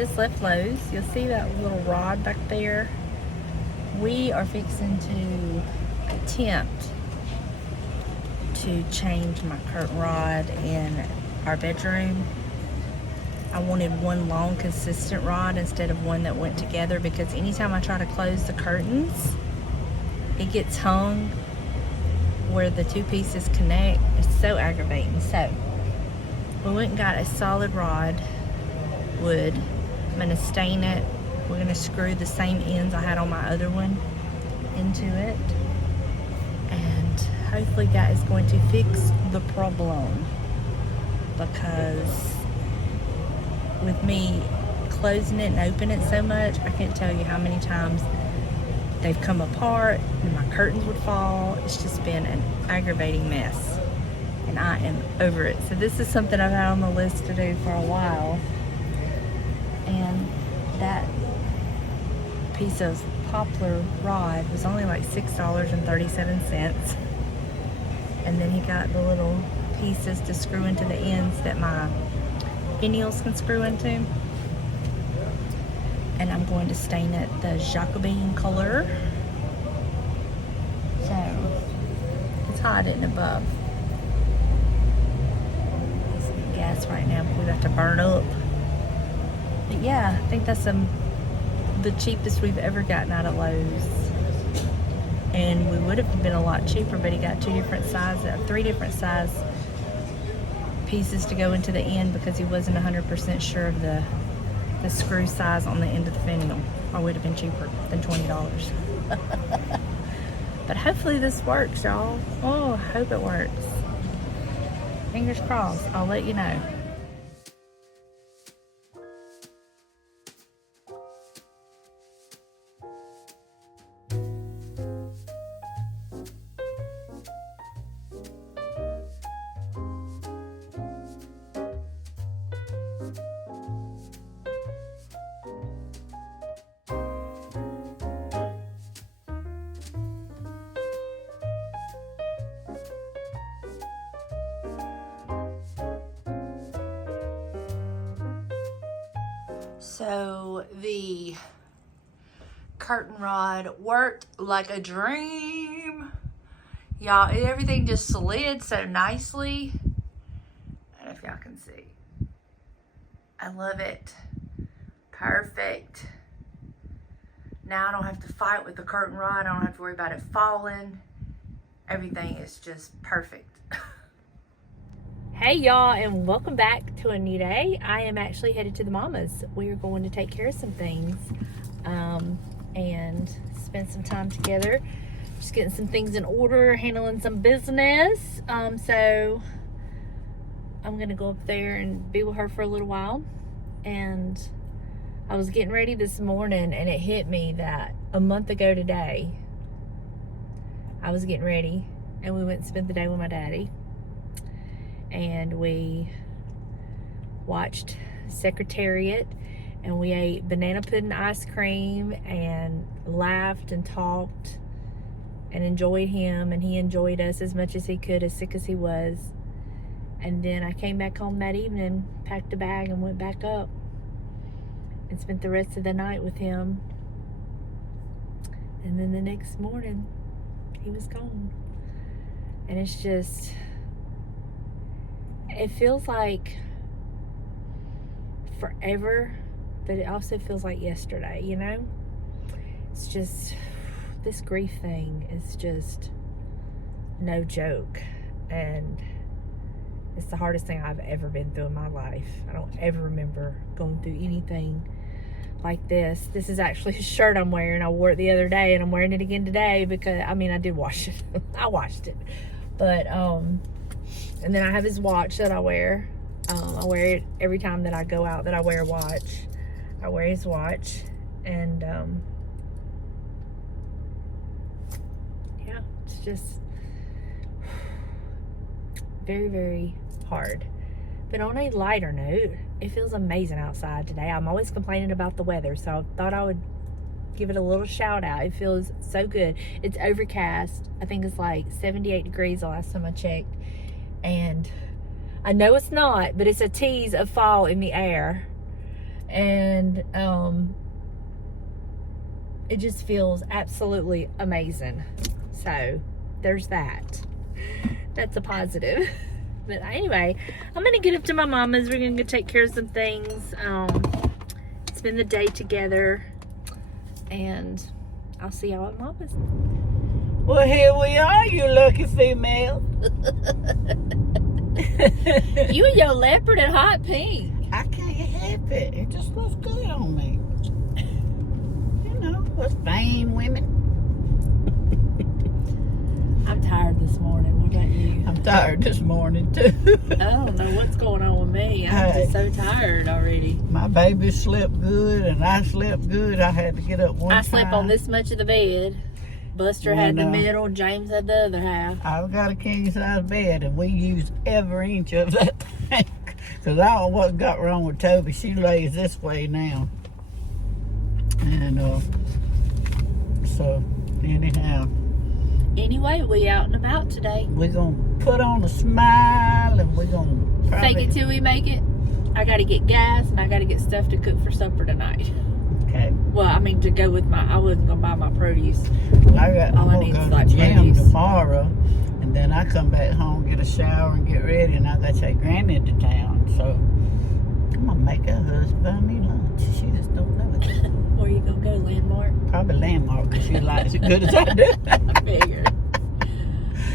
just left Lowe's. You'll see that little rod back there. We are fixing to attempt to change my curtain rod in our bedroom. I wanted one long consistent rod instead of one that went together, because anytime I try to close the curtains, it gets hung where the two pieces connect. It's so aggravating. So we went and got a solid rod, wood. I'm gonna stain it. We're gonna screw the same ends I had on my other one into it, and hopefully that is going to fix the problem, because with me closing it and opening it so much, I can't tell you how many times they've come apart and my curtains would fall. It's just been an aggravating mess, and I am over it. So this is something I've had on the list to do for a while, and that piece of poplar rod was only like $6.37, and then he got the little pieces to screw into the ends that my finials can screw into, and I'm going to stain it the Jacobin color. So it's hot in above. It's gas right now because we got to burn up. But yeah, I think that's the cheapest we've ever gotten out of Lowe's, and we would have been a lot cheaper, but he got three different size pieces to go into the end because he wasn't 100% sure of the screw size on the end of the finial. Or would have been cheaper than $20. But hopefully this works, y'all. Oh, I hope it works. Fingers crossed. I'll let you know. So the curtain rod worked like a dream. Y'all, everything just slid so nicely. I don't know if y'all can see. I love it. Perfect. Now I don't have to fight with the curtain rod. I don't have to worry about it falling. Everything is just perfect. Hey y'all, and welcome back to a new day. I am actually headed to the mama's. We are going to take care of some things and spend some time together, just getting some things in order, handling some business. So I'm gonna go up there and be with her for a little while. And I was getting ready this morning, and it hit me that a month ago today I was getting ready and we went and spent the day with my daddy. And we watched Secretariat, and we ate banana pudding ice cream and laughed and talked and enjoyed him, and he enjoyed us as much as he could, as sick as he was. And then I came back home that evening, packed a bag, and went back up and spent the rest of the night with him. And then the next morning he was gone. And it's just, it feels like forever, but it also feels like yesterday, you know? It's just, this grief thing is just no joke. And it's the hardest thing I've ever been through in my life. I don't ever remember going through anything like this. This is actually a shirt I'm wearing. I wore it the other day, and I'm wearing it again today because, I mean, I did wash it. I washed it. But, and then I have his watch that I wear. I wear it every time that I go out that I wear a watch. I wear his watch. And, yeah, it's just very, very hard. But on a lighter note, it feels amazing outside today. I'm always complaining about the weather, so I thought I would give it a little shout out. It feels so good. It's overcast. I think it's like 78 degrees the last time I checked. And I know it's not, but it's a tease of fall in the air. And it just feels absolutely amazing. So there's that. That's a positive. But anyway, I'm gonna get up to my mama's. We're gonna go take care of some things, spend the day together, and I'll see y'all at mama's. Well, here we are, you lucky female. You and your leopard and hot pink. I can't help it. It just looks good on me. You know, us vain women. I'm tired this morning. What about you? I'm tired this morning, too. I don't know what's going on with me. I'm just so tired already. My baby slept good, and I slept good. I had to get up one time. I slept on this much of the bed. Buster had the middle, James had the other half. I've got a king-size bed, and we use every inch of that thing. Because I don't know what's got wrong with Toby. She lays this way now. And, so, anyhow. Anyway, we out and about today. We're going to put on a smile, and we're going to fake it till we make it. I got to get gas, and I got to get stuff to cook for supper tonight. Okay. Well, I mean, to go with I wasn't going to buy my produce. I'm going to go to the gym tomorrow, and then I come back home, get a shower, and get ready, and I got to take Granny to town. So, I'm going to make her husband buy me lunch. She just don't know it. Where you going to go, Landmark? Probably Landmark, because she likes it good as I do. I figured.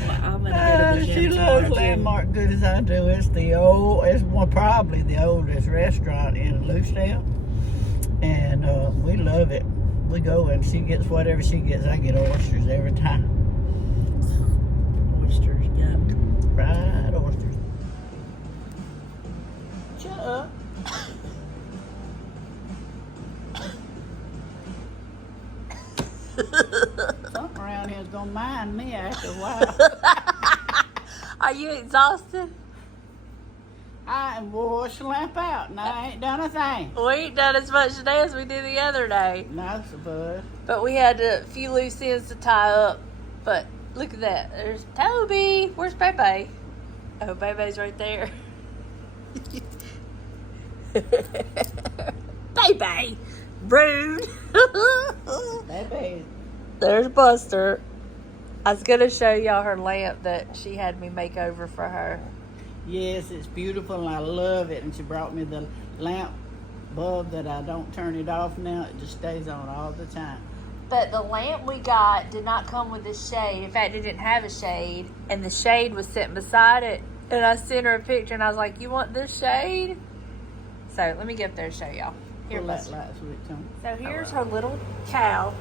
Well, I'm going to go to the gym She loves Landmark good as I do. It's probably the oldest restaurant in Lucedale. And we love it. We go and she gets whatever she gets. I get oysters every time. Oysters, yeah. Fried oysters. Shut up. Something around here is going to mind me after a while. Are you exhausted? I wore a lamp out and I ain't done a thing. We ain't done as much today as we did the other day. Not so bad. But we had a few loose ends to tie up. But look at that. There's Toby. Where's Bebe? Oh, Bebe's right there. Bebe. Rude. Bebe. There's Buster. I was going to show y'all her lamp that she had me make over for her. Yes, it's beautiful and I love it. And she brought me the lamp bulb that I don't turn it off now. It just stays on all the time. But the lamp we got did not come with this shade. In fact, it didn't have a shade. And the shade was sitting beside it. And I sent her a picture and I was like, you want this shade? So let me get up there and show y'all. Here, that light switch on. So here's her little cow.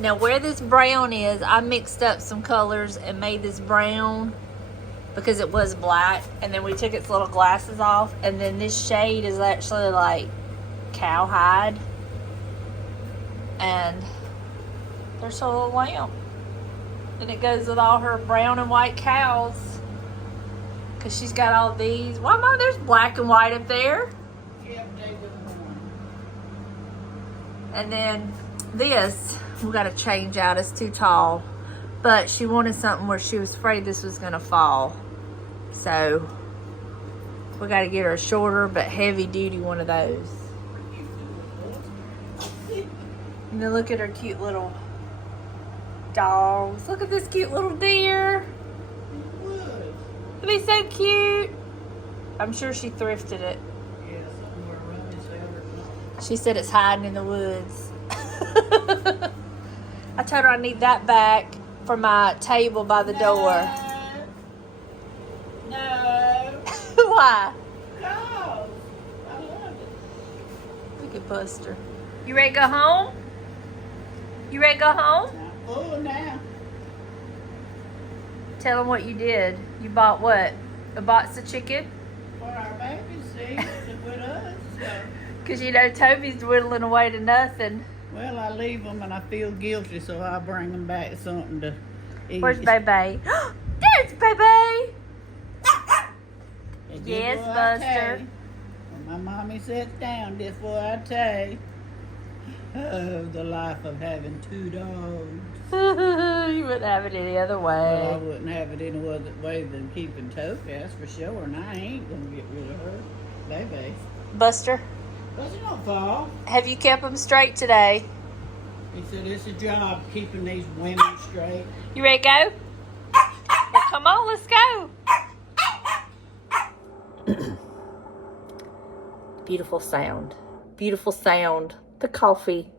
Now where this brown is, I mixed up some colors and made this brown because it was black, and then we took its little glasses off, and then this shade is actually like cowhide, and there's her little lamp, and it goes with all her brown and white cows because she's got all these. Why, Mom, there's black and white up there. And then this we got to change out. It's too tall, but she wanted something where she was afraid this was gonna fall. So we got to get her a shorter but heavy duty one of those. And then look at her cute little dogs. Look at this cute little deer. It'd be so cute. I'm sure she thrifted it. She said it's hiding in the woods. I told her I need that back for my table by the door. No. Why? No. I love it. Look at Buster. You ready to go home? You ready to go home? Not full now. Tell them what you did. You bought what? A box of chicken? For our babies, see, with us. So. Because you know Toby's dwindling away to nothing. Well, I leave them and I feel guilty, so I bring them back something to eat. Where's Bebe? There's Bebe! Yes, Buster. When my mommy sits down, this what I tell you. Oh, the life of having two dogs. You wouldn't have it any other way. Well, I wouldn't have it any other way than keeping Toby, that's for sure. And I ain't going to get rid of her. Baby. Buster, But they don't fall. Have you kept them straight today? He said it's a job keeping these women straight. You ready to go? Well, come on, let's go. Beautiful sound. Beautiful sound. The coffee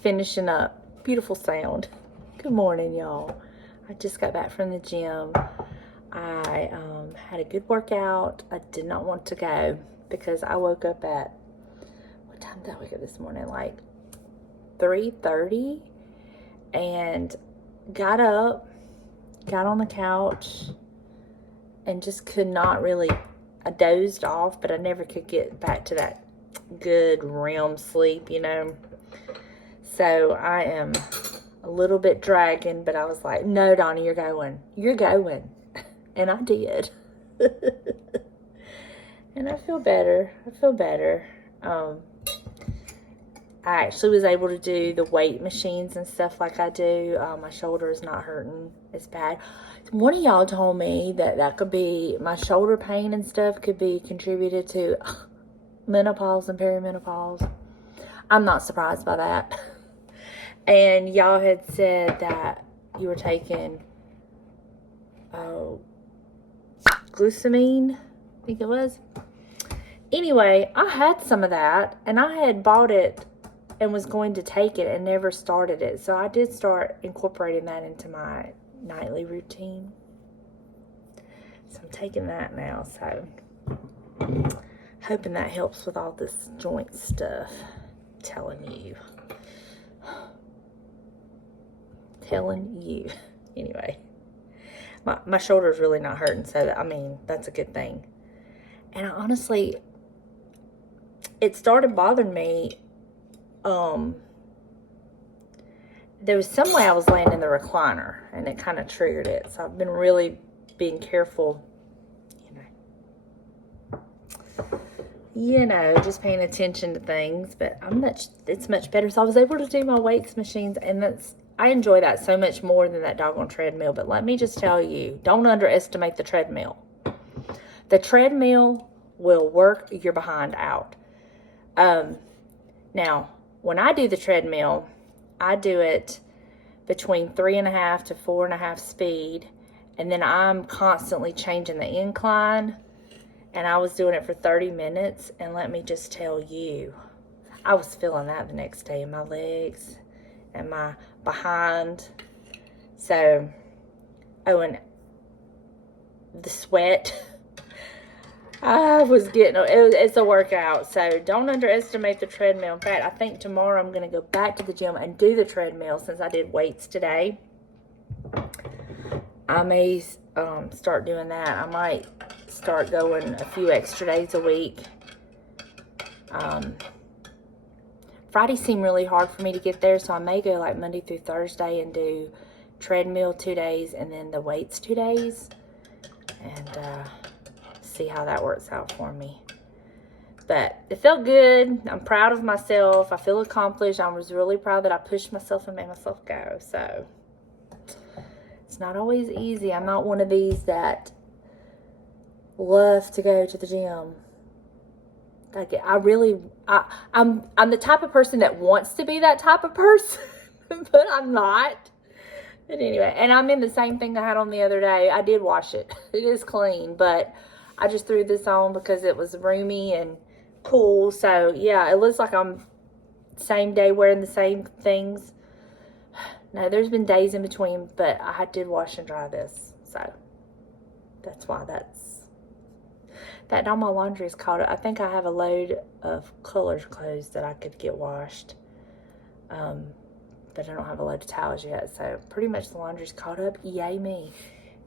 finishing up. Beautiful sound. Good morning, y'all. I just got back from the gym. I had a good workout. I did not want to go because I woke up at, what time did I wake up this morning? Like 3:30, and got up, got on the couch, and just could not really, I dozed off, but I never could get back to that good REM sleep, you know. So I am a little bit dragging, but I was like, no, Donna, you're going. You're going. And I did. And I feel better. I feel better. I actually was able to do the weight machines and stuff like I do. My shoulder is not hurting as bad. One of y'all told me that could be, my shoulder pain and stuff could be contributed to menopause and perimenopause. I'm not surprised by that. And y'all had said that you were taking glucosamine, I think it was. Anyway, I had some of that, and I had bought it and was going to take it and never started it. So I did start incorporating that into my nightly routine. So I'm taking that now. So hoping that helps with all this joint stuff. Telling you. Anyway, my shoulder's really not hurting. So, I mean, that's a good thing. And I honestly, it started bothering me. There was some way I was laying in the recliner, and it kind of triggered it. So I've been really being careful, just paying attention to things. But it's much better. So I was able to do my weights machines, and I enjoy that so much more than that doggone treadmill. But let me just tell you, don't underestimate the treadmill. The treadmill will work your behind out. Now, when I do the treadmill, I do it between 3.5 to 4.5 speed, and then I'm constantly changing the incline, and I was doing it for 30 minutes, and let me just tell you, I was feeling that the next day in my legs and my behind. So, and the sweat, I was getting, it's a workout. So don't underestimate the treadmill. In fact, I think tomorrow I'm going to go back to the gym and do the treadmill since I did weights today. I may start doing that. I might start going a few extra days a week. Friday seemed really hard for me to get there, so I may go like Monday through Thursday and do treadmill 2 days and then the weights 2 days. And see how that works out for me. But it felt good. I'm proud of myself. I feel accomplished. I was really proud that I pushed myself and made myself go. So it's not always easy. I'm not one of these that love to go to the gym. Like I'm the type of person that wants to be that type of person, but I'm not. But anyway, and I'm in the same thing I had on the other day. I did wash it. It is clean, but I just threw this on because it was roomy and cool. So yeah, it looks like I'm same day wearing the same things. No, there's been days in between, but I did wash and dry this. So that's why all my laundry is caught up. I think I have a load of colored clothes that I could get washed. But I don't have a load of towels yet. So pretty much the laundry's caught up. Yay me.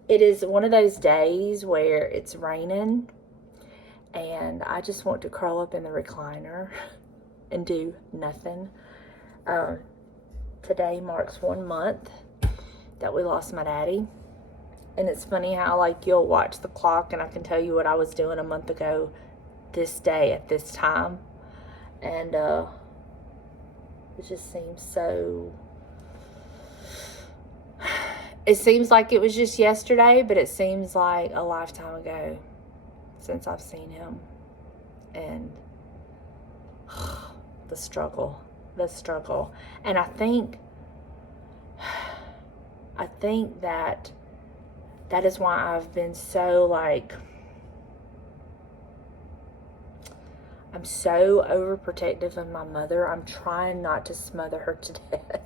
It is one of those days where it's raining and I just want to curl up in the recliner and do nothing. Today marks 1 month that we lost my daddy. And it's funny how, like, you'll watch the clock and I can tell you what I was doing a month ago this day at this time. And it just seems so... It seems like it was just yesterday, but it seems like a lifetime ago since I've seen him. And The struggle. And I think that is why I've been so, like, I'm so overprotective of my mother. I'm trying not to smother her to death.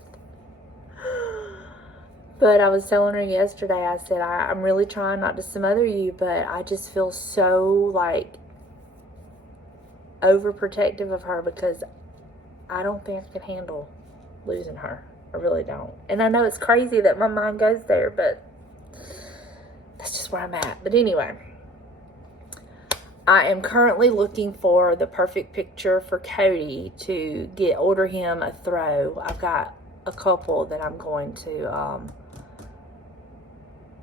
But I was telling her yesterday, I said, I'm really trying not to smother you, but I just feel so, like, overprotective of her because I don't think I can handle losing her. I really don't. And I know it's crazy that my mind goes there, but that's just where I'm at. But anyway, I am currently looking for the perfect picture for Cody to order him a throw. I've got a couple that I'm going to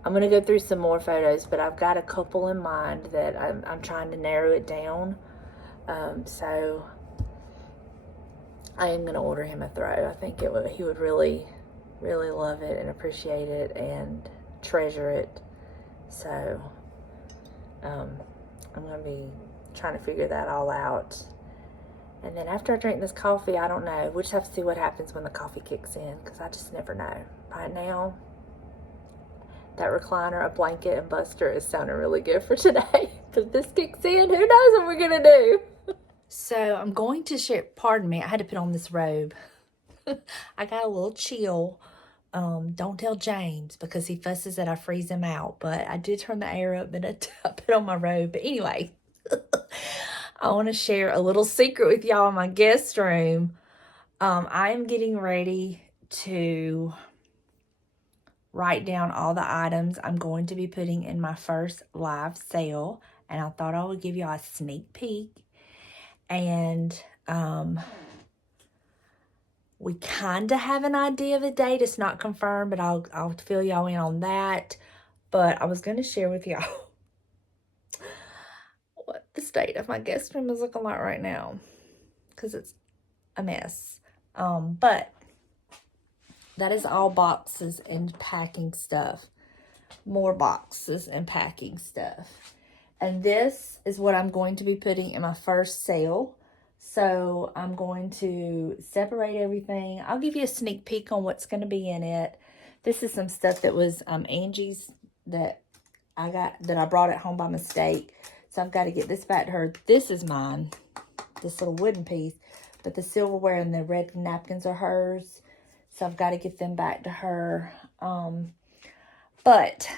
go through some more photos, but I've got a couple in mind that I'm trying to narrow it down. So I am going to order him a throw. I think he would really, really love it and appreciate it and treasure it. So I'm going to be trying to figure that all out. And then after I drink this coffee, I don't know. We'll just have to see what happens when the coffee kicks in, because I just never know. Right now, that recliner, a blanket, and Buster is sounding really good for today. But if this kicks in, who knows what we're going to do? So I'm going to share, pardon me, I had to put on this robe. I got a little chill. Don't tell James because he fusses that I freeze him out. But I did turn the air up and I put on my robe. But anyway, I want to share a little secret with y'all in my guest room. I am getting ready to write down all the items I'm going to be putting in my first live sale. And I thought I would give y'all a sneak peek. And we kind of have an idea of a date. It's not confirmed, but I'll fill y'all in on that. But I was going to share with y'all what the state of my guest room is looking like right now, because it's a mess. But that is all boxes and packing stuff. More boxes and packing stuff. And this is what I'm going to be putting in my first sale. So I'm going to separate everything. I'll give you a sneak peek on what's going to be in it. This is some stuff that was Angie's that I brought at home by mistake. So I've got to get this back to her. This is mine, this little wooden piece. But the silverware and the red napkins are hers. So I've got to get them back to her. But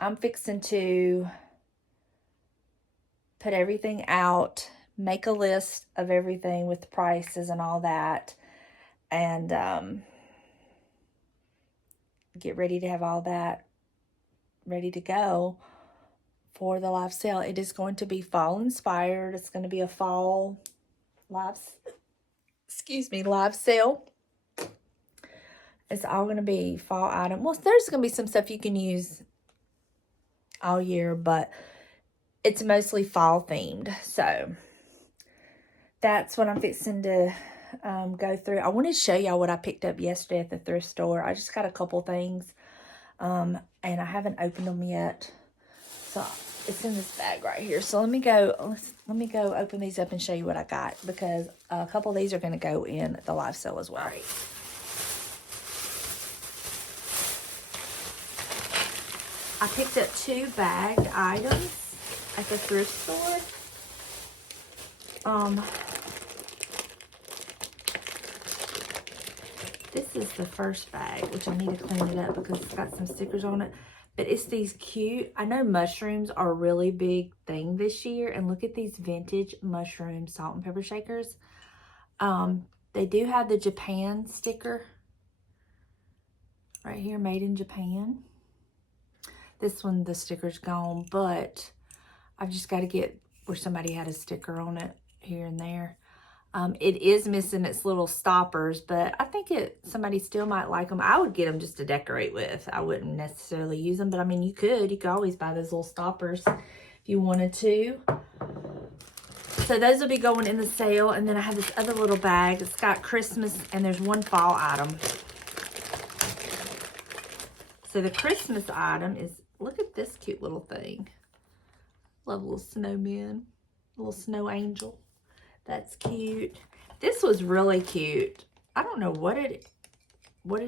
I'm fixing to put everything out, make a list of everything with the prices and all that, and get ready to have all that ready to go for the live sale. It is going to be fall inspired. It's going to be a fall live sale. It's all going to be fall item. Well, there's going to be some stuff you can use all year, but it's mostly fall themed. So that's what I'm fixing to go through. I wanted to show y'all what I picked up yesterday at the thrift store. I just got a couple things, and I haven't opened them yet. So it's in this bag right here. So let me go open these up and show you what I got, because a couple of these are going to go in the live sale as well. Right. I picked up 2 bagged items at the thrift store. This is the first bag, which I need to clean it up because it's got some stickers on it. But it's these cute, I know mushrooms are a really big thing this year. And look at these vintage mushroom salt and pepper shakers. They do have the Japan sticker right here, made in Japan. This one, the sticker's gone, but I've just got to get where somebody had a sticker on it here and there. It is missing its little stoppers, but I think somebody still might like them. I would get them just to decorate with. I wouldn't necessarily use them, but I mean, you could always buy those little stoppers if you wanted to. So those will be going in the sale. And then I have this other little bag. It's got Christmas, and there's 1 fall item. So the Christmas item is, look at this cute little thing. Love little snowman, little snow angel. That's cute. This was really cute. I don't know what it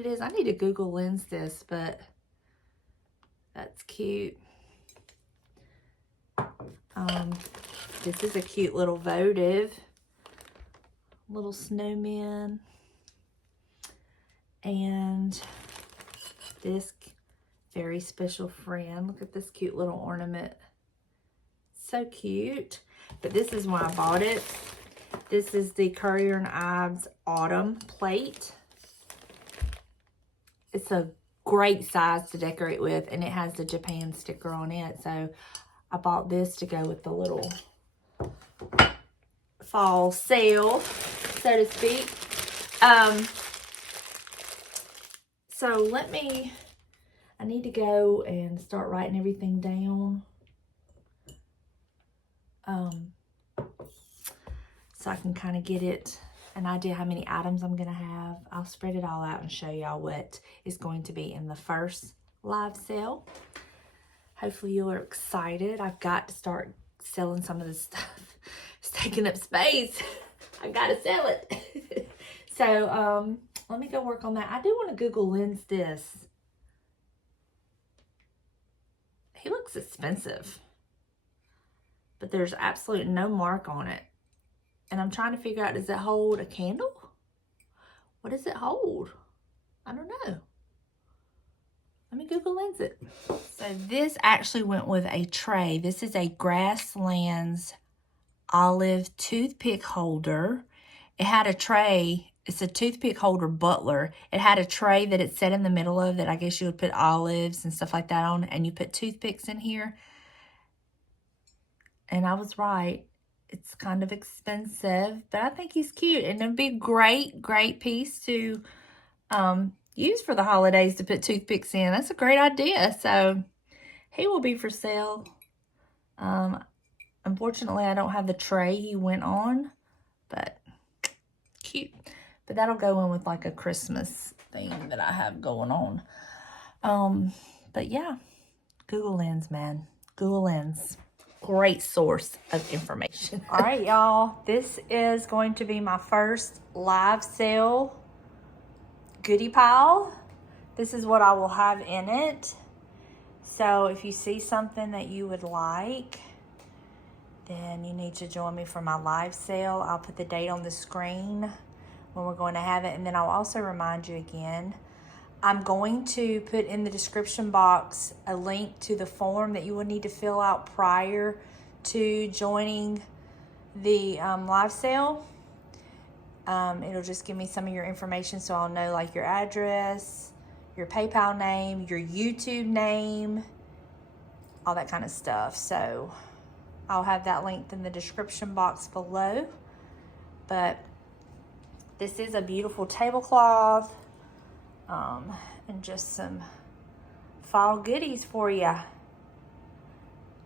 is. I need to Google Lens this, but that's cute. This is a cute little votive. Little snowman. And this very special friend. Look at this cute little ornament. So cute. But this is when I bought it. This is the Currier and Ives Autumn plate. It's a great size to decorate with, and it has the Japan sticker on it. So I bought this to go with the little fall sale, so to speak. So I need to go and start writing everything down. So I can kind of get an idea how many items I'm going to have. I'll spread it all out and show y'all what is going to be in the first live sale. Hopefully you are excited. I've got to start selling some of this stuff. It's taking up space. I got to sell it. So let me go work on that. I do want to Google Lens this. He looks expensive, but there's absolutely no mark on it. And I'm trying to figure out, does it hold a candle? What does it hold? I don't know. Let me Google Lens it. So this actually went with a tray. This is a Grasslands olive toothpick holder. It had a tray. It's a toothpick holder butler. It had a tray that it set in the middle of that I guess you would put olives and stuff like that on, and you put toothpicks in here. And I was right. It's kind of expensive, but I think he's cute. And it'd be a great piece to use for the holidays to put toothpicks in. That's a great idea. So he will be for sale. Unfortunately, I don't have the tray he went on, but cute. But that'll go in with like a Christmas thing that I have going on. But yeah, Google Lens, man. Google Lens. Great source of information. All right, y'all. This is going to be my first live sale goodie pile. This is what I will have in it. So if you see something that you would like, then you need to join me for my live sale. I'll put the date on the screen when we're going to have it. And then I'll also remind you again, I'm going to put in the description box a link to the form that you will need to fill out prior to joining the live sale. It'll just give me some of your information so I'll know like your address, your PayPal name, your YouTube name, all that kind of stuff. So I'll have that linked in the description box below. But this is a beautiful tablecloth. And just some fall goodies for you.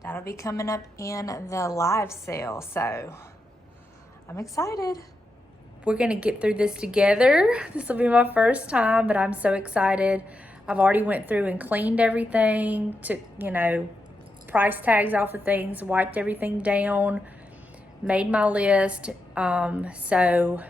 That'll be coming up in the live sale, so I'm excited. We're gonna get through this together. This will be my first time, but I'm so excited. I've already went through and cleaned everything, took, price tags off of things, wiped everything down, made my list. So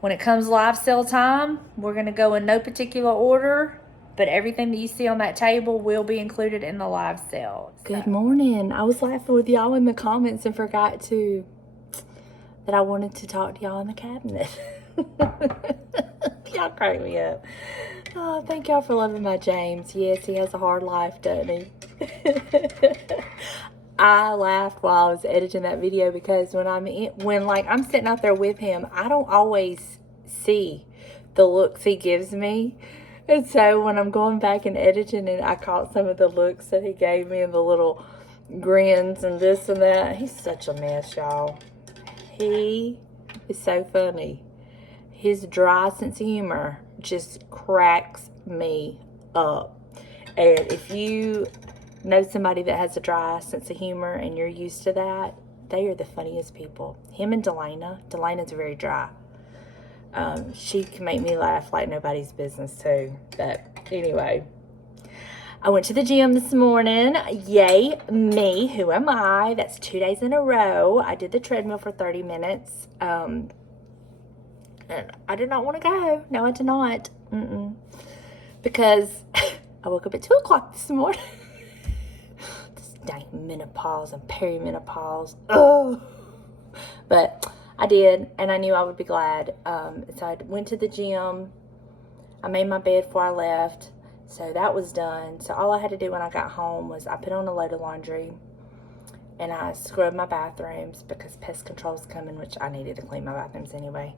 when it comes live sale time, we're going to go in no particular order, but everything that you see on that table will be included in the live sale. Good morning. I was laughing with y'all in the comments and forgot that I wanted to talk to y'all in the cabinet. Y'all crack me up. Oh, thank y'all for loving my James. Yes, he has a hard life, doesn't he? I laughed while I was editing that video because when I'm sitting out there with him, I don't always see the looks he gives me. And so when I'm going back and editing it, I caught some of the looks that he gave me and the little grins and this and that. He's such a mess, y'all. He is so funny. His dry sense of humor just cracks me up. And if you know somebody that has a dry sense of humor and you're used to that, they are the funniest people. Him and Delana's very dry. She can make me laugh like nobody's business too. But anyway, I went to the gym this morning. Yay me. Who am I? That's 2 days in a row. I did the treadmill for 30 minutes. And I did not want to go. No, I did not. Because I woke up at 2 o'clock this morning. This dang menopause and perimenopause. Oh. But I did, and I knew I would be glad. So I went to the gym. I made my bed before I left. So that was done. So all I had to do when I got home was I put on a load of laundry. And I scrubbed my bathrooms because pest control's coming, which I needed to clean my bathrooms anyway.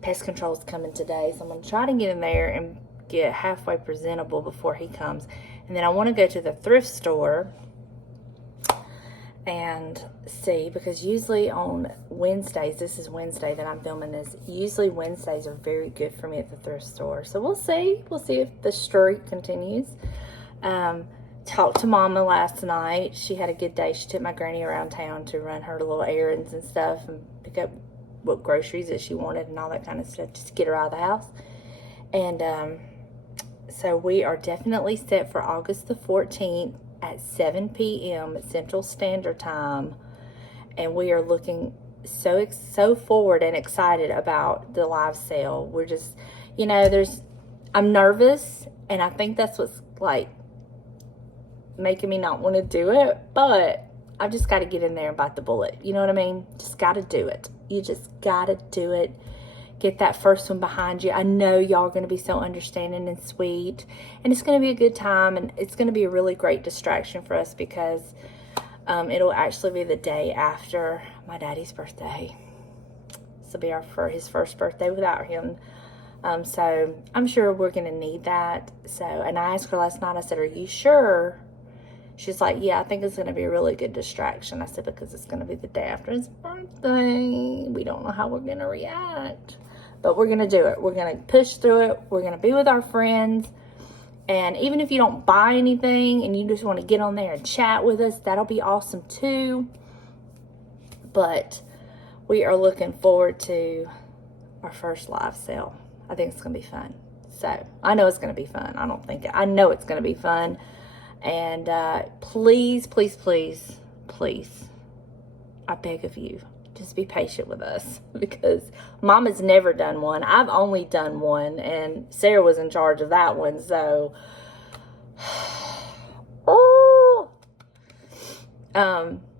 Pest control's coming today, so I'm going to try to get in there and get halfway presentable before he comes. And then I want to go to the thrift store and see, because usually on Wednesdays, this is Wednesday that I'm filming this, usually Wednesdays are very good for me at the thrift store. So we'll see. We'll see if the streak continues. Talked to Mama last night. She had a good day. She took my granny around town to run her little errands and stuff and pick up what groceries that she wanted and all that kind of stuff, just to get her out of the house. And so we are definitely set for August the 14th at 7 p.m. Central Standard Time. And we are looking so forward and excited about the live sale. We're just, you know, I'm nervous, and I think that's what's like making me not want to do it, but I've just got to get in there and bite the bullet. You know what I mean? Just got to do it. You just got to do it. Get that first one behind you. I know y'all are going to be so understanding and sweet, and it's going to be a good time, and it's going to be a really great distraction for us because it'll actually be the day after my daddy's birthday. This will be his first birthday without him. So I'm sure we're going to need that. So, and I asked her last night, I said, "Are you sure?" She's like, "Yeah, I think it's going to be a really good distraction." I said, "Because it's going to be the day after his birthday. We don't know how we're going to react. But we're going to do it. We're going to push through it. We're going to be with our friends. And even if you don't buy anything and you just want to get on there and chat with us, that'll be awesome too. But we are looking forward to our first live sale. I think it's going to be fun. So I know it's going to be fun. I know it's going to be fun. And please, please, please, please, I beg of you, just be patient with us, because Mama's never done one. I've only done one, and Sarah was in charge of that one. So,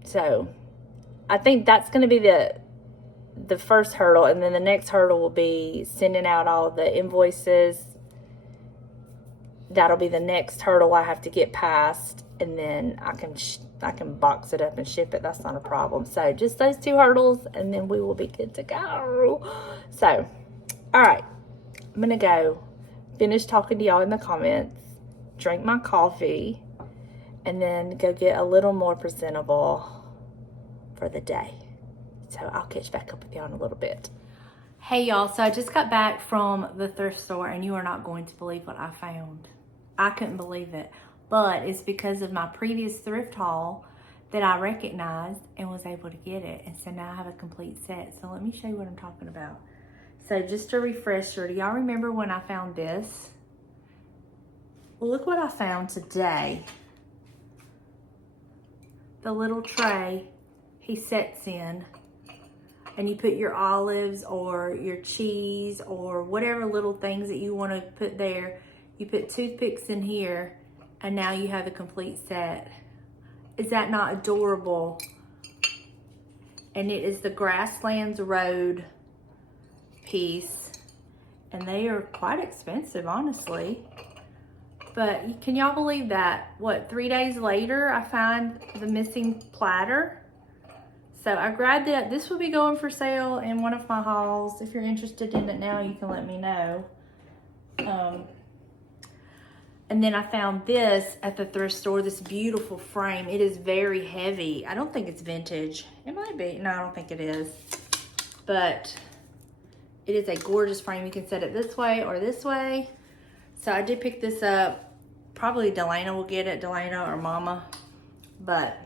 so I think that's going to be the first hurdle, and then the next hurdle will be sending out all the invoices. That'll be the next hurdle I have to get past, and then I can box it up and ship it. That's not a problem. So just those 2 hurdles, and then we will be good to go. So, all right, I'm gonna go finish talking to y'all in the comments, drink my coffee, and then go get a little more presentable for the day. So I'll catch back up with y'all in a little bit. Hey y'all, so I just got back from the thrift store, and you are not going to believe what I found. I couldn't believe it, but it's because of my previous thrift haul that I recognized and was able to get it. And so now I have a complete set. So let me show you what I'm talking about. So just a refresher, do y'all remember when I found this? Well, look what I found today. The little tray he sets in, and you put your olives or your cheese or whatever little things that you want to put there. You put toothpicks in here, and now you have a complete set. Is that not adorable? And it is the Grasslands Road piece, and they are quite expensive, honestly. But can y'all believe that? What, 3 days later, I find the missing platter? So I grabbed it. This will be going for sale in one of my hauls. If you're interested in it now, you can let me know. And then I found this at the thrift store, this beautiful frame. It is very heavy. I don't think it's vintage. It might be. No, I don't think it is. But it is a gorgeous frame. You can set it this way or this way. So I did pick this up. Probably Delana will get it, Delana or Mama. But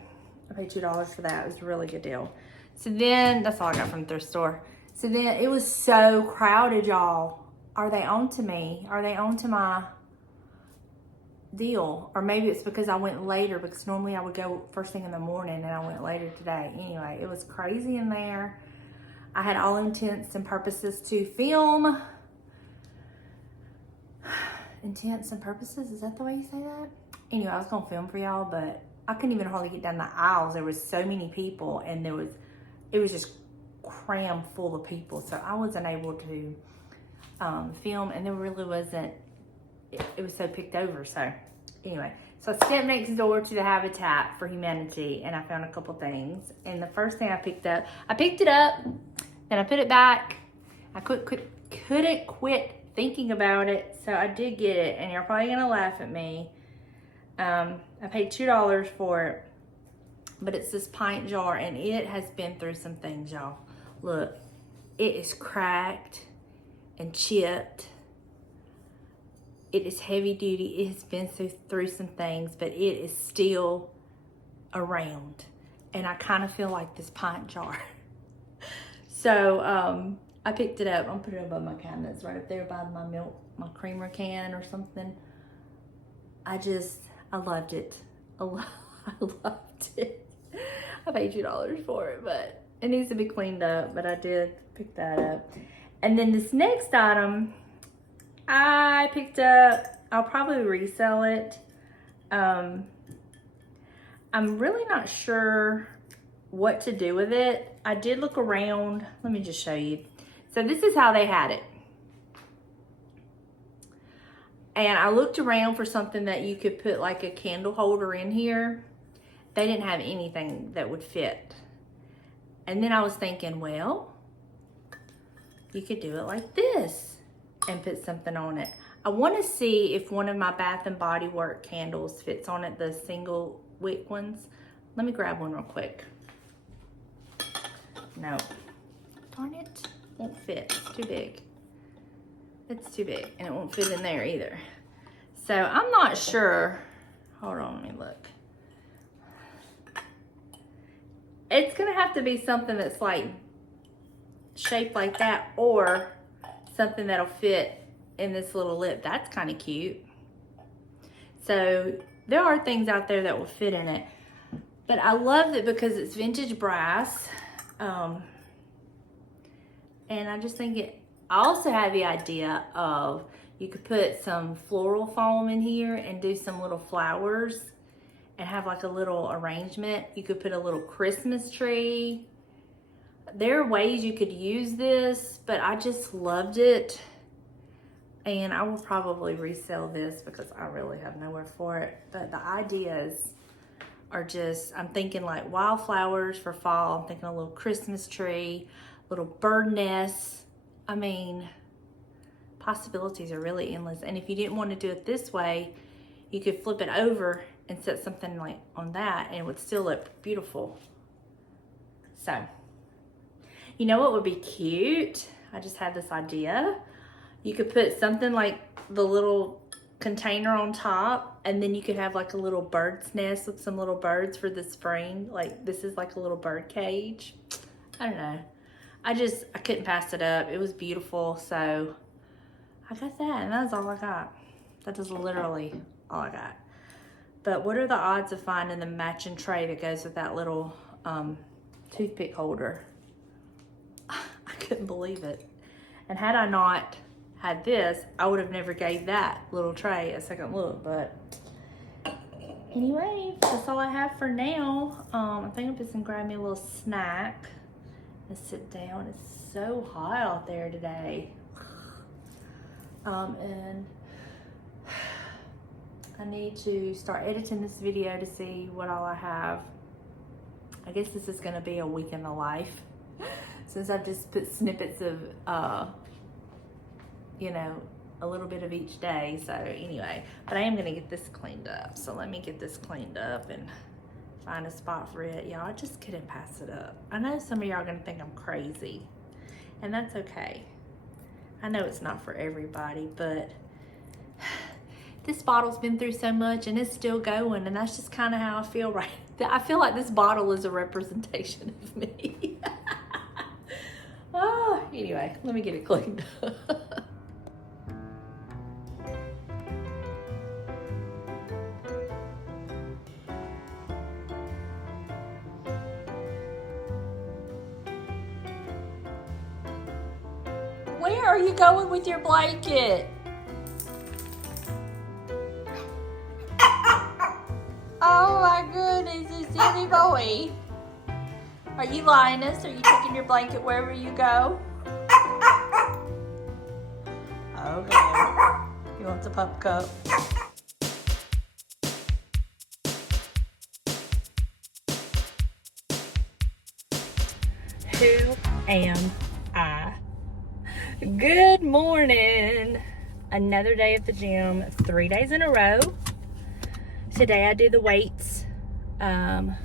I paid $2 for that. It was a really good deal. So then, that's all I got from the thrift store. So then it was so crowded, y'all. Are they on to me? Are they on to my deal? Or maybe it's because I went later, because normally I would go first thing in the morning and I went later today. Anyway, it was crazy in there. I had all intents and purposes to film. Intents and purposes, is that the way you say that? Anyway, I was gonna film for y'all, but I couldn't even hardly get down the aisles. There was so many people, and it was just crammed full of people, so I wasn't able to film, and there really wasn't, it was so picked over. So anyway, so I stepped next door to the Habitat for Humanity, and I found a couple things. And the first thing I picked it up, then I put it back. I couldn't quit thinking about it, so I did get it, and you're probably gonna laugh at me. I paid $2 for it, but it's this pint jar, and it has been through some things, y'all. Look, it is cracked and chipped. It is heavy duty. It has been through some things, but it is still around, and I kind of feel like this pint jar. So I picked it up. I'm putting it above my cabinets, right up there by my milk, my creamer can or something. I loved it. I loved it. I paid $2 for it, but it needs to be cleaned up, but I did pick that up. And then this next item I picked up, I'll probably resell it. I'm really not sure what to do with it. I did look around. Let me just show you. So this is how they had it. And I looked around for something that you could put like a candle holder in here. They didn't have anything that would fit. And then I was thinking, well, you could do it like this and put something on it. I want to see if one of my Bath and Body Works candles fits on it, the single wick ones. Let me grab one real quick. No. Darn it. Won't fit. It's too big. It's too big, and it won't fit in there either. So I'm not sure. Hold on, let me look. It's gonna have to be something that's like shaped like that, or something that'll fit in this little lip. That's kind of cute. So there are things out there that will fit in it, but I love it because it's vintage brass. And I just think I also have the idea of you could put some floral foam in here and do some little flowers and have like a little arrangement. You could put a little Christmas tree. There are ways you could use this, but I just loved it. And I will probably resell this because I really have nowhere for it. But the ideas are just, I'm thinking like wildflowers for fall. I'm thinking a little Christmas tree, little bird nests. I mean, possibilities are really endless. And if you didn't want to do it this way, you could flip it over and set something like on that, and it would still look beautiful. So, you know what would be cute? I just had this idea. You could put something like the little container on top, and then you could have like a little bird's nest with some little birds for the spring. Like this is like a little bird cage. I don't know. I couldn't pass it up. It was beautiful, so I got that, and that's all I got. That is literally all I got. But what are the odds of finding the matching tray that goes with that little toothpick holder? I couldn't believe it. And had I not had this, I would have never gave that little tray a second look. But anyway, that's all I have for now. I think I'm just gonna grab me a little snack and sit down. It's so hot out there today. And I need to start editing this video to see what all I have. I guess this is gonna be a week in the life since I've just put snippets of, you know, a little bit of each day. So anyway, but I am gonna get this cleaned up. So let me get this cleaned up and find a spot for it. Y'all, I just couldn't pass it up. I know some of y'all are gonna think I'm crazy, and that's okay. I know it's not for everybody, but this bottle's been through so much and it's still going, and that's just kind of how I feel right now. I feel like this bottle is a representation of me. Oh, anyway, let me get it cleaned up. Where are you going with your blanket? Oh my goodness, you silly boy. Are you Linus? Are you taking your blanket wherever you go? Okay. He wants a pup cup. Who am I? Good morning. Another day at the gym, 3 days in a row. Today I did the weights. My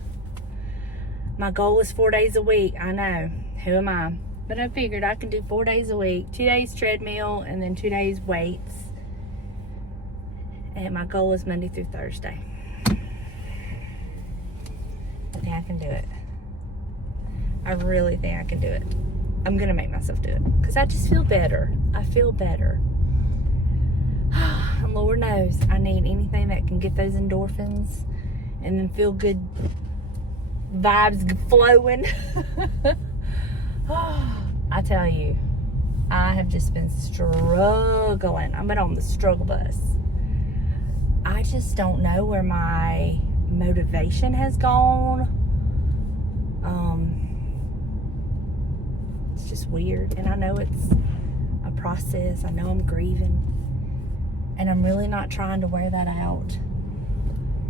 goal is 4 days a week. I know. Who am I? But I figured I can do 4 days a week. 2 days treadmill and then 2 days weights. And my goal is Monday through Thursday. I think I can do it. I really think I can do it. I'm going to make myself do it. Because I just feel better. I feel better. Lord knows I need anything that can get those endorphins and then feel good vibes flowing. I tell you, I have just been struggling. I've been on the struggle bus. I just don't know where my motivation has gone. It's just weird. And I know it's a process. I know I'm grieving. And I'm really not trying to wear that out.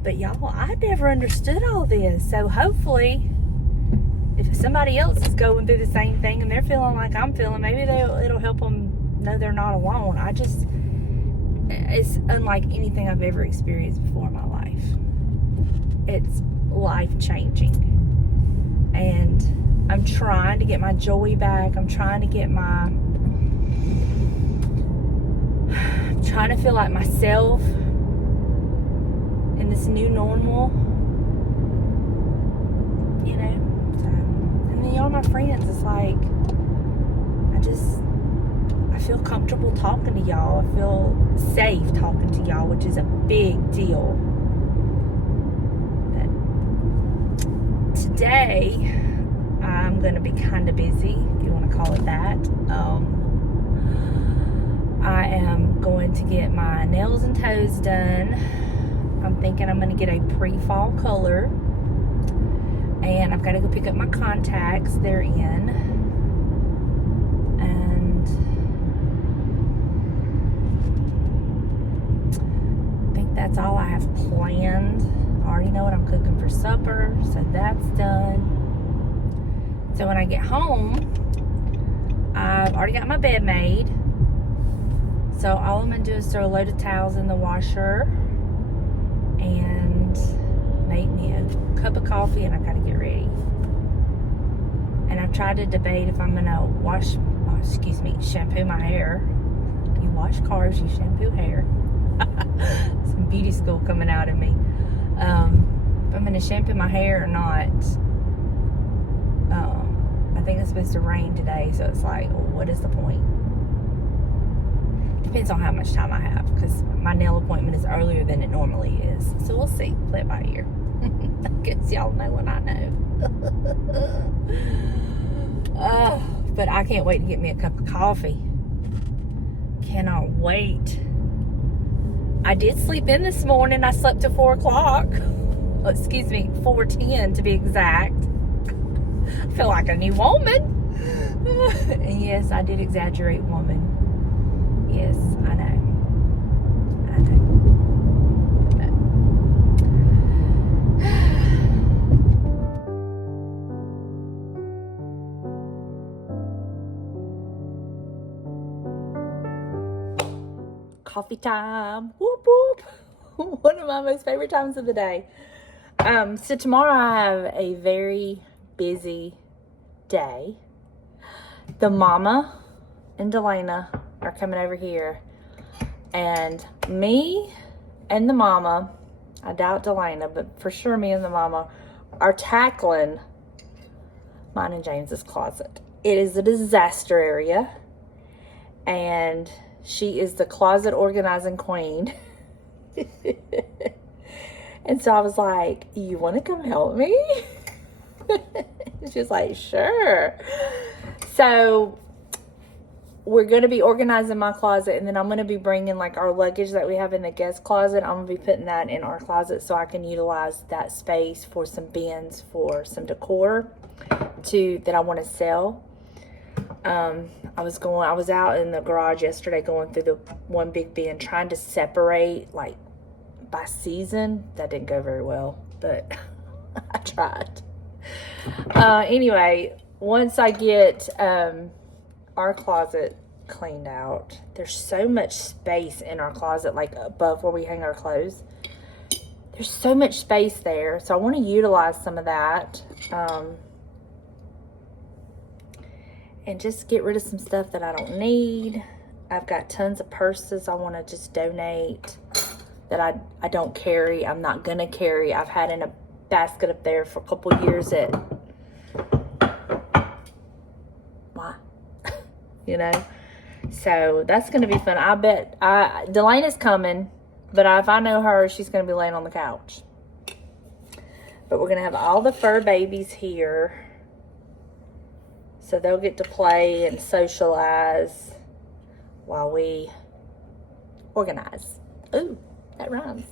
But y'all, I never understood all this. So hopefully, if somebody else is going through the same thing and they're feeling like I'm feeling, maybe it'll help them know they're not alone. It's unlike anything I've ever experienced before in my life. It's life-changing. And I'm trying to get my joy back. I'm trying to feel like myself in this new normal, you know. So, and then y'all, my friends, it's like I feel comfortable talking to y'all. I feel safe talking to y'all, which is a big deal. But today I'm gonna be kind of busy, if you want to call it that. I am going to get my nails and toes done. I'm thinking I'm going to get a pre-fall color. And I've got to go pick up my contacts. They're in. And I think that's all I have planned. I already know what I'm cooking for supper, so that's done. So when I get home, I've already got my bed made. So all I'm going to do is throw a load of towels in the washer and make me a cup of coffee, and I got to get ready. And I've tried to debate if I'm going to shampoo my hair. You wash cars, you shampoo hair. Some beauty school coming out of me. If I'm going to shampoo my hair or not. I think it's supposed to rain today, so it's like, well, what is the point? Depends on how much time I have, because my nail appointment is earlier than it normally is. So we'll see. Play it by ear. I guess y'all know what I know. But I can't wait to get me a cup of coffee. Cannot wait. I did sleep in this morning. I slept till 4 o'clock. Oh, excuse me, 4:10 to be exact. I feel like a new woman. And yes, I did exaggerate woman. Yes, I know. Coffee time. Whoop whoop. One of my most favorite times of the day. So tomorrow I have a very busy day. The mama and Delana are coming over here, and me and the mama, I doubt Delana, but for sure me and the mama are tackling mine and James's closet. It is a disaster area, and she is the closet organizing queen. And so I was like, you want to come help me? She's like, sure. So we're going to be organizing my closet, and then I'm going to be bringing like our luggage that we have in the guest closet. I'm going to be putting that in our closet so I can utilize that space for some bins for some decor that I want to sell. I was out in the garage yesterday going through the one big bin trying to separate like by season. That didn't go very well, but I tried. Anyway, once I get our closet cleaned out, there's so much space in our closet, like above where we hang our clothes. There's so much space there, so I want to utilize some of that. And just get rid of some stuff that I don't need. I've got tons of purses I want to just donate that I don't carry. I'm not going to carry. I've had in a basket up there for a couple years at... Why? You know? So that's going to be fun. I bet... Delana's coming, but if I know her, she's going to be laying on the couch. But we're going to have all the fur babies here. So they'll get to play and socialize while we organize. Ooh, that rhymes.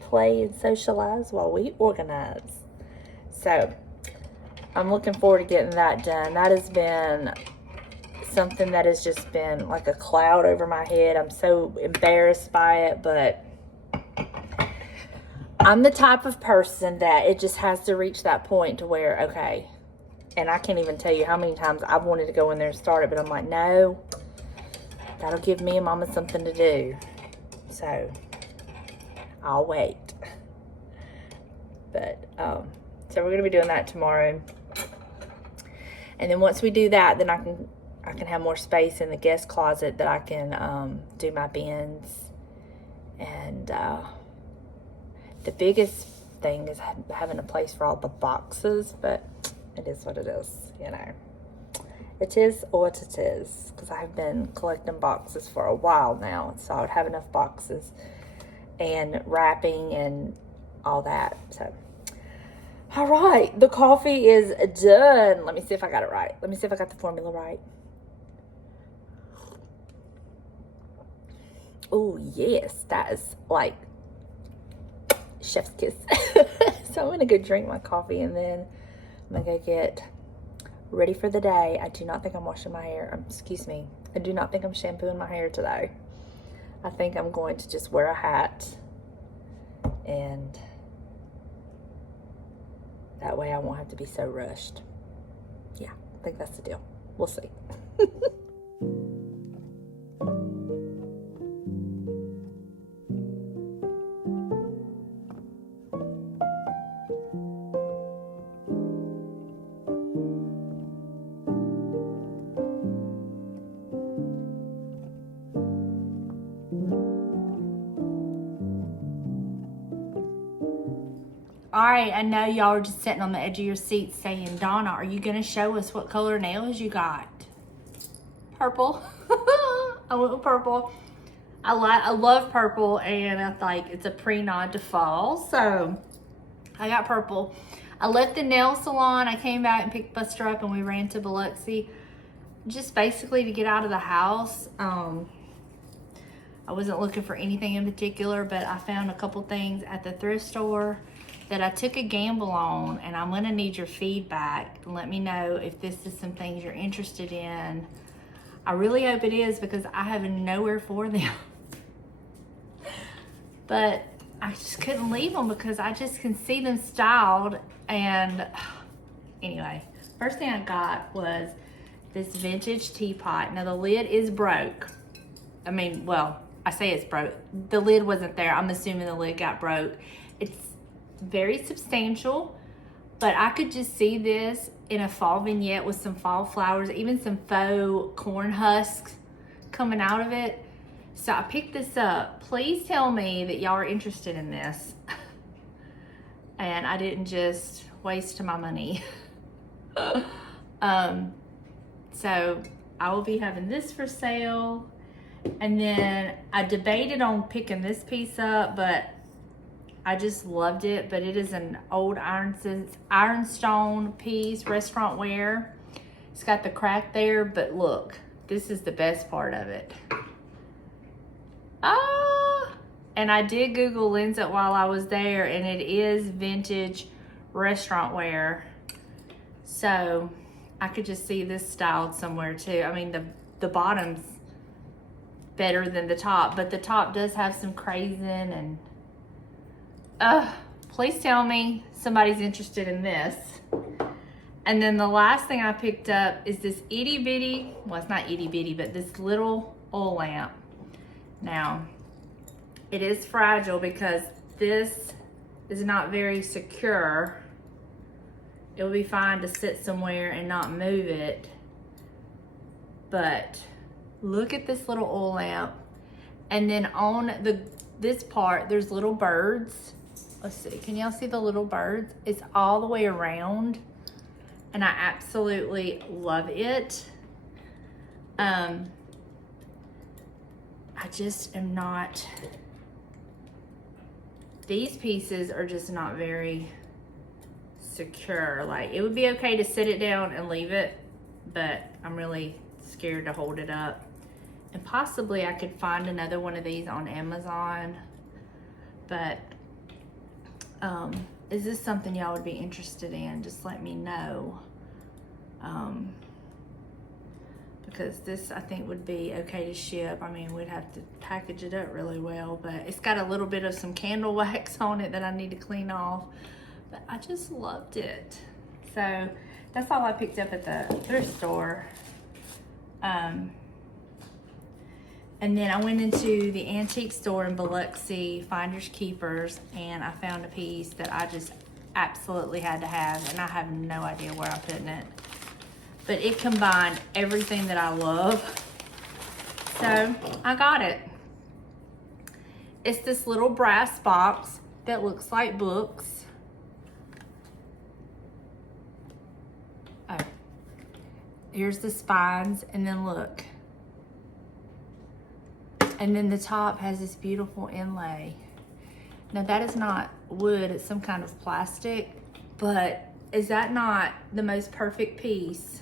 Play and socialize while we organize. So I'm looking forward to getting that done. That has been something that has just been like a cloud over my head. I'm so embarrassed by it, but I'm the type of person that it just has to reach that point to where, okay, and I can't even tell you how many times I've wanted to go in there and start it, but I'm like, no, that'll give me and Mama something to do. So I'll wait. But so we're gonna be doing that tomorrow, and then once we do that, then I can have more space in the guest closet that I can do my bins. And the biggest thing is having a place for all the boxes, but it is what it is, you know. It is what it is, because I've been collecting boxes for a while now, so I would have enough boxes and wrapping and all that. So, all right, the coffee is done. Let me see if I got it right. Let me see if I got the formula right. Oh, yes, that is like chef's kiss. So I'm going to go drink my coffee, and then I'm going to go get ready for the day. I do not think I'm washing my hair. Excuse me. I do not think I'm shampooing my hair today. I think I'm going to just wear a hat, and that way I won't have to be so rushed. Yeah, I think that's the deal. We'll see. All right, I know y'all are just sitting on the edge of your seats saying, Donna, are you going to show us what color nails you got? Purple. I went with purple. I love purple, and I think it's a pre-nod to fall, so I got purple. I left the nail salon. I came back and picked Buster up, and we ran to Biloxi just basically to get out of the house. I wasn't looking for anything in particular, but I found a couple things at the thrift store that I took a gamble on, and I'm gonna need your feedback. Let me know if this is some things you're interested in. I really hope it is, because I have nowhere for them. But I just couldn't leave them because I just can see them styled. And anyway, first thing I got was this vintage teapot. Now the lid is broke. I mean, well, I say it's broke. The lid wasn't there. I'm assuming the lid got broke. It's very substantial, but I could just see this in a fall vignette with some fall flowers, even some faux corn husks coming out of it. So I picked this up. Please tell me that y'all are interested in this and I didn't just waste my money. So I will be having this for sale. And then I debated on picking this piece up, but I just loved it. But it is an old ironstone piece, restaurant ware. It's got the crack there, but look, this is the best part of it. And I did Google lens it while I was there, and it is vintage restaurant wear. So I could just see this styled somewhere too. I mean, the bottom's better than the top, but the top does have some crazing and please tell me somebody's interested in this. And then the last thing I picked up is this itty bitty, well, it's not itty bitty, but this little oil lamp. Now, it is fragile because this is not very secure. It'll be fine to sit somewhere and not move it. But look at this little oil lamp. And then on this part, there's little birds. Let's see, can y'all see the little birds? It's all the way around. And I absolutely love it. I just am not, these pieces are just not very secure. Like, it would be okay to sit it down and leave it, but I'm really scared to hold it up. And possibly I could find another one of these on Amazon, but is this something y'all would be interested in? Just let me know. Because this, I think, would be okay to ship. I mean, we'd have to package it up really well, but it's got a little bit of some candle wax on it that I need to clean off. But I just loved it. So that's all I picked up at the thrift store. And then I went into the antique store in Biloxi, Finders Keepers, and I found a piece that I just absolutely had to have, and I have no idea where I'm putting it. But it combined everything that I love. So I got it. It's this little brass box that looks like books. Oh, here's the spines, and then look. And then the top has this beautiful inlay. Now that is not wood, it's some kind of plastic, but is that not the most perfect piece?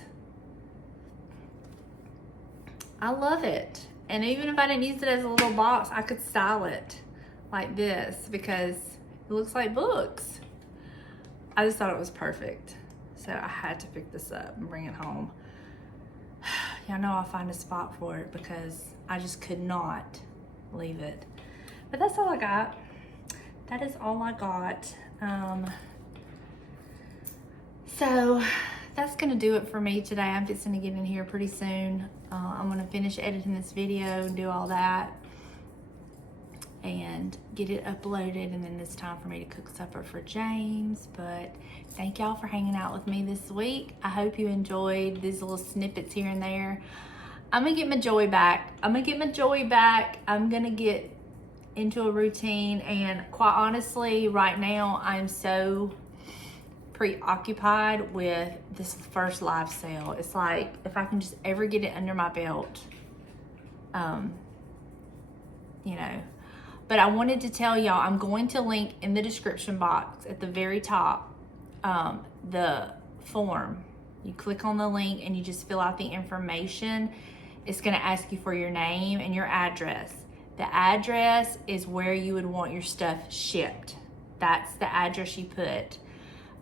I love it. And even if I didn't use it as a little box, I could style it like this because it looks like books. I just thought it was perfect. So I had to pick this up and bring it home. Y'all know I'll find a spot for it because I just could not leave it. But that's all I got. That is all I got. So that's gonna do it for me today. I'm just gonna get in here pretty soon. I'm gonna finish editing this video and do all that and get it uploaded, and then it's time for me to cook supper for James. But thank y'all for hanging out with me this week. I hope you enjoyed these little snippets here and there. I'm gonna get my joy back. I'm gonna get into a routine, and quite honestly, right now I'm so preoccupied with this first live sale. It's like, if I can just ever get it under my belt, you know. But I wanted to tell y'all, I'm going to link in the description box at the very top, the form. You click on the link and you just fill out the information. It's gonna ask you for your name and your address. The address is where you would want your stuff shipped. That's the address you put.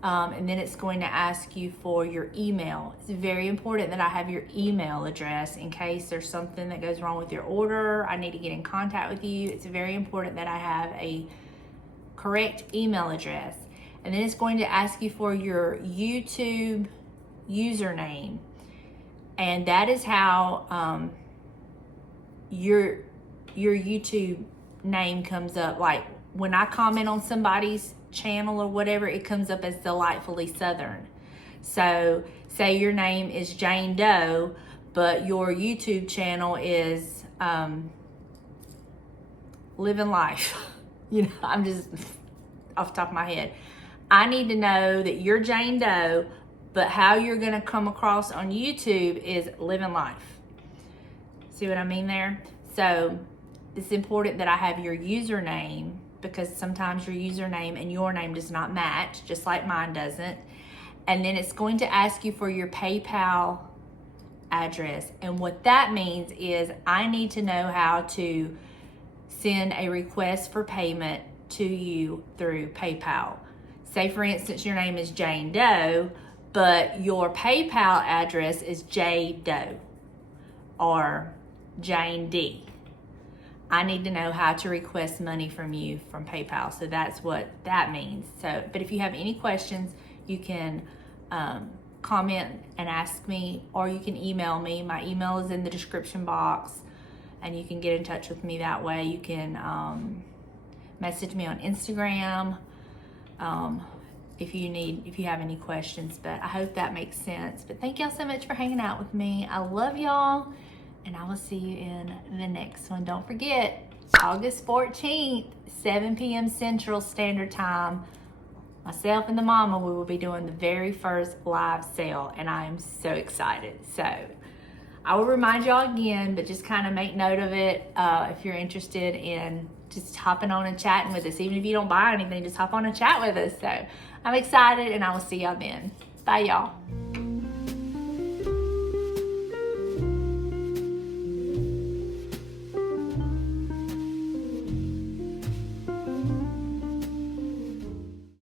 And then it's going to ask you for your email. It's very important that I have your email address in case there's something that goes wrong with your order. I need to get in contact with you. It's very important that I have a correct email address. And then it's going to ask you for your YouTube username. And that is how your YouTube name comes up. Like when I comment on somebody's channel or whatever, it comes up as Delightfully Southern. So say your name is Jane Doe, but your YouTube channel is Living Life. You know, I'm just off the top of my head. I need to know that you're Jane Doe, but how you're gonna come across on YouTube is Living Life. See what I mean there? So it's important that I have your username, because sometimes your username and your name does not match, just like mine doesn't. And then it's going to ask you for your PayPal address. And what that means is I need to know how to send a request for payment to you through PayPal. Say for instance, your name is Jane Doe, but your PayPal address is J Doe or Jane D. I need to know how to request money from you from PayPal. So that's what that means. So, but if you have any questions, you can comment and ask me, or you can email me. My email is in the description box, and you can get in touch with me that way. You can message me on Instagram if you have any questions. But I hope that makes sense. But thank y'all so much for hanging out with me. I love y'all, and I will see you in the next one. Don't forget, August 14th, 7 p.m. Central Standard Time, myself and the mama, we will be doing the very first live sale, and I am so excited. So I will remind y'all again, but just kind of make note of it if you're interested in just hopping on and chatting with us. Even if you don't buy anything, just hop on and chat with us. So I'm excited, and I will see y'all then. Bye, y'all.